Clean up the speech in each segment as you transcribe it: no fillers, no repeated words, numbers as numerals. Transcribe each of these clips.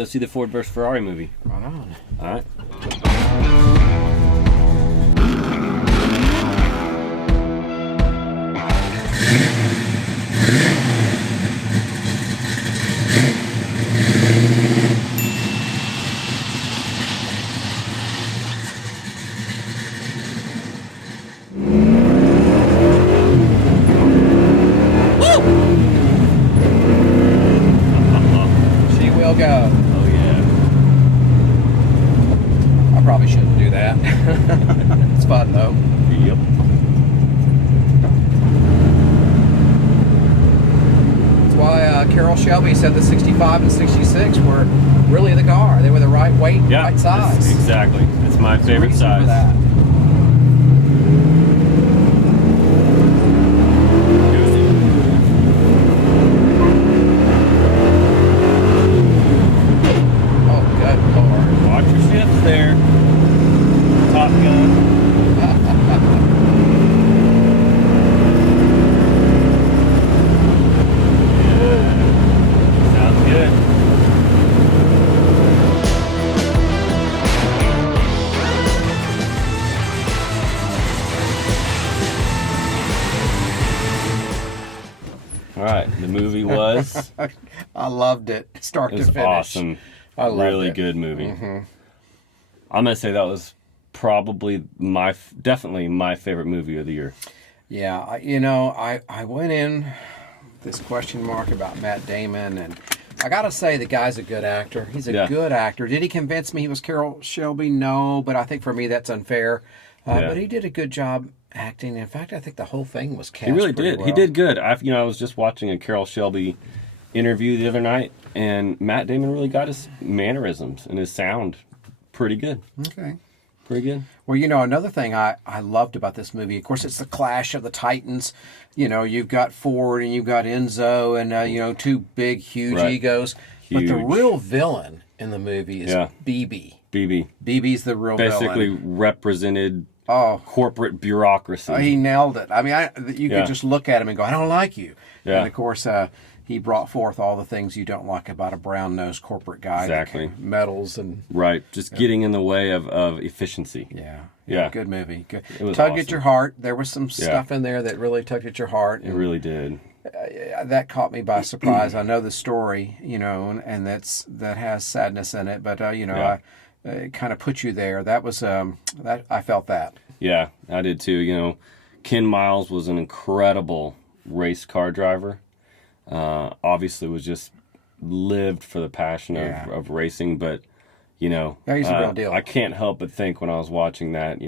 go see the Ford vs. Ferrari movie. Right on. All right. She will go. Oh, yeah. I probably shouldn't do that. It's fun, though. Yep. That's why Carroll Shelby said the 65 and 66 were really the car. They were the right weight, Yeah, right size. exactly. It's my favorite Reason size. for that. Oh, good Lord. Watch your shifts there. Top Gun. Yeah. Sounds good. All right, the movie was. I loved it, start It to was finish. awesome. I loved Really it. good movie. I'm gonna say that was probably definitely my favorite movie of the year. Yeah, I went in with this question mark about Matt Damon, and I gotta say the guy's a good actor. He's a Yeah. good actor. Did he convince me he was Carroll Shelby? No, but I think for me that's unfair. Yeah. But he did a good job acting. In fact, I think the whole thing was cast He really pretty did. well. He did good. I was just watching a Carroll Shelby interview the other night, and Matt Damon really got his mannerisms and his sound pretty good. Okay. Pretty good. Well, another thing I loved about this movie, of course, it's the clash of the Titans. You've got Ford and you've got Enzo and, two big, huge Right. egos. But the Huge. real villain in the movie is Yeah. BB. BB BB's the real basically villain. represented Oh, corporate bureaucracy. he nailed it. I mean, you Yeah. could just look at him and go, I don't like you. Yeah. And, of course, he brought forth all the things you don't like about a brown-nosed corporate guy. that Exactly. can- Medals and... Right, just getting in the way of efficiency. Yeah. Yeah. Good movie. Good. It was Tugged at awesome. your heart. There was some stuff in there that really tugged at your heart. It really did. That caught me by surprise. I know the story, and that has sadness in it, but Yeah. it kind of put you there. That was that I felt that. Yeah, I did too. Ken Miles was an incredible race car driver. Obviously was just lived for the passion Yeah. of racing, but Yeah, he's the real deal. I can't help but think when I was watching that,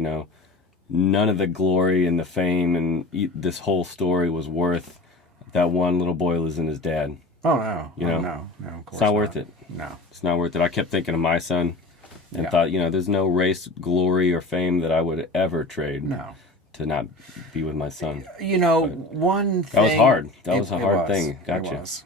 none of the glory and the fame and this whole story was worth that one little boy losing his dad. Oh no, You know, no, of course It's not worth it. No. It's not worth it. I kept thinking of my son and Yeah. thought, there's no race glory or fame that I would ever trade No. to not be with my son. One thing That was hard. That was a it hard was. thing. It Gotcha. was.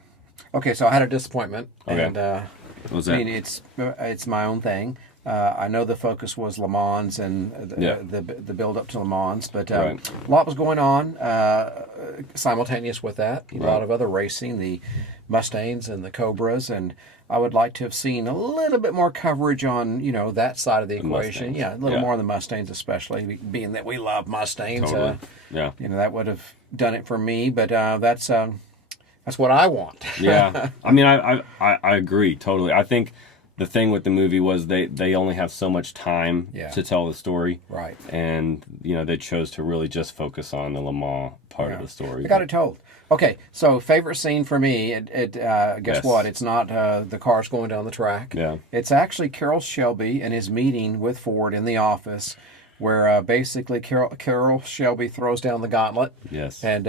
Okay, so I had a disappointment, Okay. and What was I that? mean it's my own thing. I know the focus was Le Mans and the build up to Le Mans, but Right. a lot was going on simultaneous with that. A lot of other racing, the Mustangs and the Cobras, and I would like to have seen a little bit more coverage on that side of the equation. Mustangs. Yeah, a little Yeah. more on the Mustangs, especially being that we love Mustangs. Totally. Yeah. That would have done it for me, but that's what I want. Yeah. I mean, I agree totally. I think the thing with the movie was they only have so much time Yeah. to tell the story. Right. And, they chose to really just focus on the Le Mans part of the story. I got it told. Okay, so favorite scene for me, guess Yes. what? It's not the cars going down the track. Yeah. It's actually Carroll Shelby and his meeting with Ford in the office, where basically Carroll Shelby throws down the gauntlet. Yes. And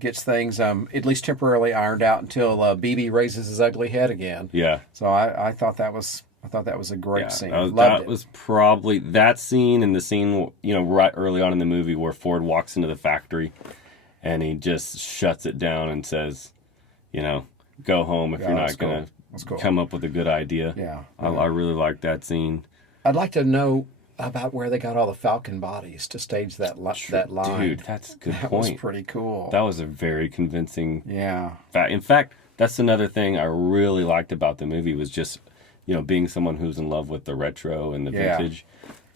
gets things at least temporarily ironed out until BB raises his ugly head again. Yeah. So I thought that was a great scene. That Loved it. was probably that scene and the scene, right early on in the movie where Ford walks into the factory and he just shuts it down and says, go home if you're that's not going cool. That's cool. to come up with a good idea. Yeah. I really like that scene. I'd like to know about where they got all the Falcon bodies to stage that line. Dude, that's a good That point. was pretty cool. That was a very convincing Yeah. fact. In fact, that's another thing I really liked about the movie was just, being someone who's in love with the retro and the Yeah. vintage,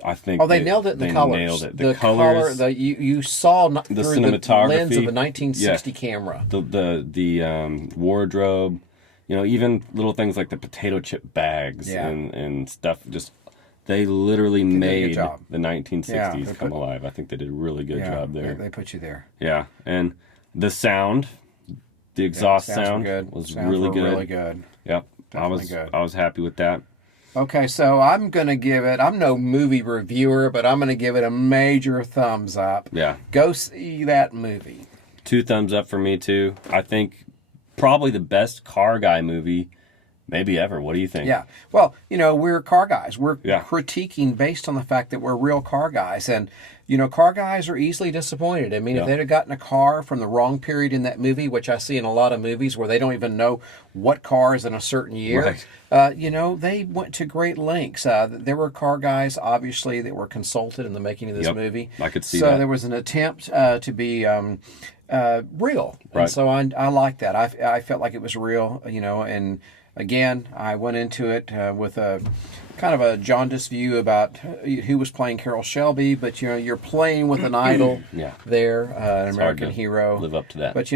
I think Oh, they nailed it in the colors. Nailed it. The colors, color, you saw the through cinematography, the lens of the 1960 camera. the wardrobe, even little things like the potato chip bags and stuff. Just they literally did a good made job. the 1960s Yeah, come alive. I think they did a really good job there. They put you there. Yeah, and the sound, the exhaust sound was really good. Really good. Yep, Definitely good. I was happy with that. Okay, so I'm going to give it, I'm no movie reviewer, but I'm going to give it a major thumbs up. Yeah, Go see that movie. 2 thumbs up for me too. I think probably the best car guy movie maybe ever. What do you think? Yeah. Well, we're car guys. We're Yeah. critiquing based on the fact that we're real car guys. And, car guys are easily disappointed. I mean, if they'd have gotten a car from the wrong period in that movie, which I see in a lot of movies where they don't even know what car is in a certain year, they went to great lengths. There were car guys, obviously, that were consulted in the making of this movie. I could see so that. So there was an attempt to be real. Right. And so I like that. I felt like it was real, and again, I went into it with a kind of a jaundiced view about who was playing Carroll Shelby, but you're playing with an idol there, an American hero. Live up to that. But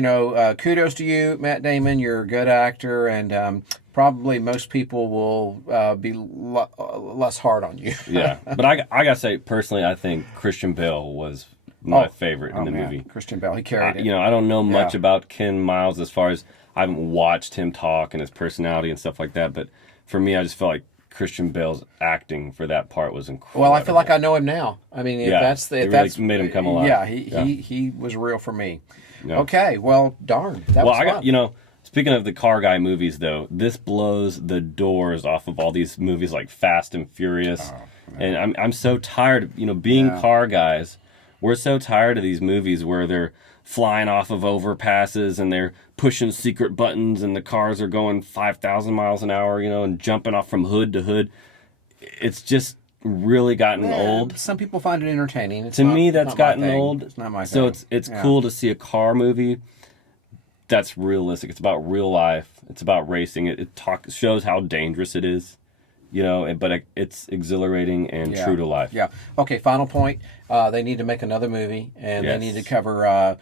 kudos to you, Matt Damon. You're a good actor, and probably most people will be less hard on you. Yeah, but I gotta say personally, I think Christian Bale was my favorite in the movie. Christian Bale, he carried it. I don't know much about Ken Miles as far as I haven't watched him talk and his personality and stuff like that, but for me, I just felt like Christian Bale's acting for that part was incredible. Well, I feel like I know him now. I mean, if that's made him come alive. Yeah, he was real for me. Yeah. Okay, well, darn, that was fun. Speaking of the car guy movies, though, this blows the doors off of all these movies like Fast and Furious, and I'm so tired. Being car guys, we're so tired of these movies where they're flying off of overpasses and they're pushing secret buttons and the cars are going 5,000 miles an hour, and jumping off from hood to hood. It's just really gotten old. Some people find it entertaining. To me, that's gotten old. It's not my thing. So it's cool to see a car movie that's realistic. It's about real life. It's about racing. It shows how dangerous it is. But it's exhilarating and true to life. Yeah. Okay, final point. They need to make another movie, and they need to cover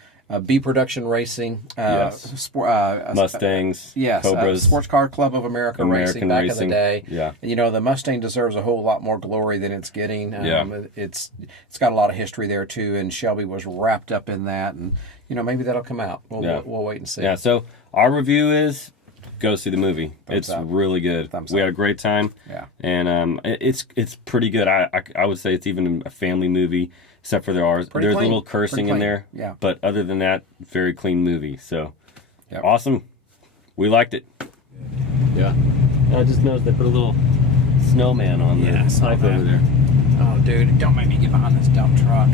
B production racing, Mustangs, Cobras, Sports Car Club of America racing back in the day. Yeah. The Mustang deserves a whole lot more glory than it's getting. It's got a lot of history there too, and Shelby was wrapped up in that, and maybe that'll come out. We'll wait and see. Yeah. So our review is, go see the movie. Thumbs up. Really good. We had a great time. Yeah. And it's pretty good. I would say it's even a family movie, except for there's a little cursing in there. Yeah. But other than that, very clean movie. So awesome. We liked it. Yeah. I just noticed they put a little snowman on the pipe over there. Oh, dude, don't make me get behind this dump truck.